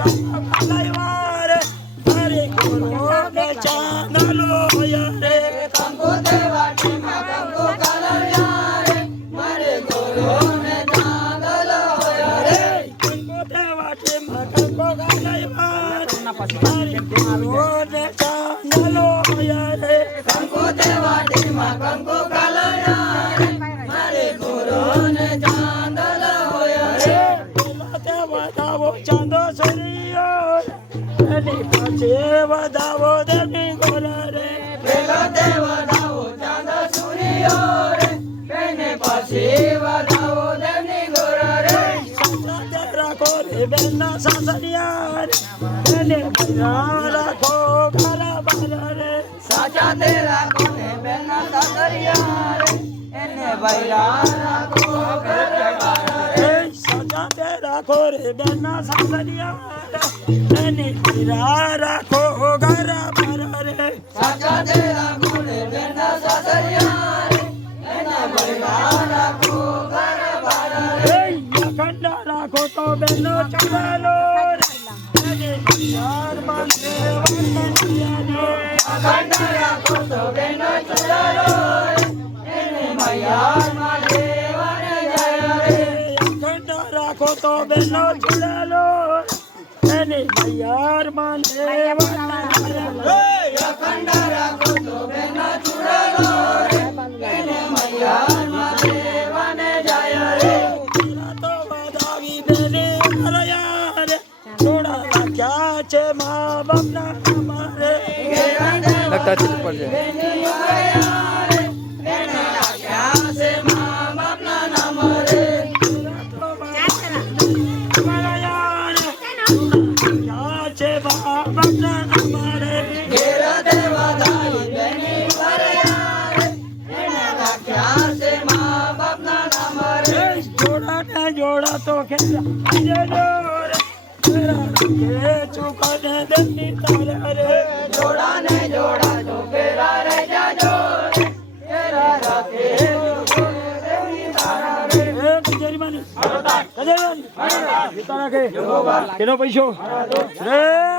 કલાઈવારે મારે ગુરુને ચાંદલો યારે કંકુ દેવાટીમાં કંકુ કલરિયા રે મારે ગુરુને ચાંદલો યારે કંકુ દેવાટીમાં કંકુ કલાઈવારે મારે ગુરુને ચાંદલો યારે કંકુ દેવાટીમાં કંકુ કલરિયા રે મારે ગુરુને ચાંદલો યારે વધાવો ચાંદો સરિયો એની પછી વધાવો દેની ગોરા રે પેલો તે વધાવો ચાંદ સૂર્યો રે એને પછી વધાવો દેવની ગોરા રે સાચા રાખો રે બેના સાસરિયા રે એને ભૈરા રાખો ઘરા બારા રે સાચા તે રાખો ને બેના સાસરિયા રે એને બૈરા રાખો ઘરે બારા રે સાચા રાખો રે બેના સાસરિયા રે એને ભૈરા રાખો ઘરા બારા રે સાચા તે રાખો ને બેના સાસરિયા રે એને બૈરા રાખો ઘરે બારા રે અખંડા રાખો તો બેનો ચડાલો રે એને યાર બાંધે વંદનિયા અખંડ રાખો તો બેનો ચડાલો રે એને મયારમાં દેવાને જય રે અખંડા રાખો તો બેનો ચડાલો એને યાર બાંધે વંદનિયા અખંડ રાખો તો બેનો ચડાલો રે એને મયારમાં દેવાને જય રે તો વધાવી બેને હરયા રે થોડા રાખ્યા છે મા બાપના અમારે લગતા ચીજ પર છે બેની મયા રે એને રાખ્યા છે મા બાપના નામ રે ઘેર દેવા ધારી બેની મયા રે એને રાખ્યા છે મા બાપના નામ રે જોડા તો ચુકાને દેની તારા રે જોડા ને જોડા તો પેરા રે જાજો રે તેરા રાખે દેવી તારા રે કજેરી માની કજેરી માની કેનો પૈસો રે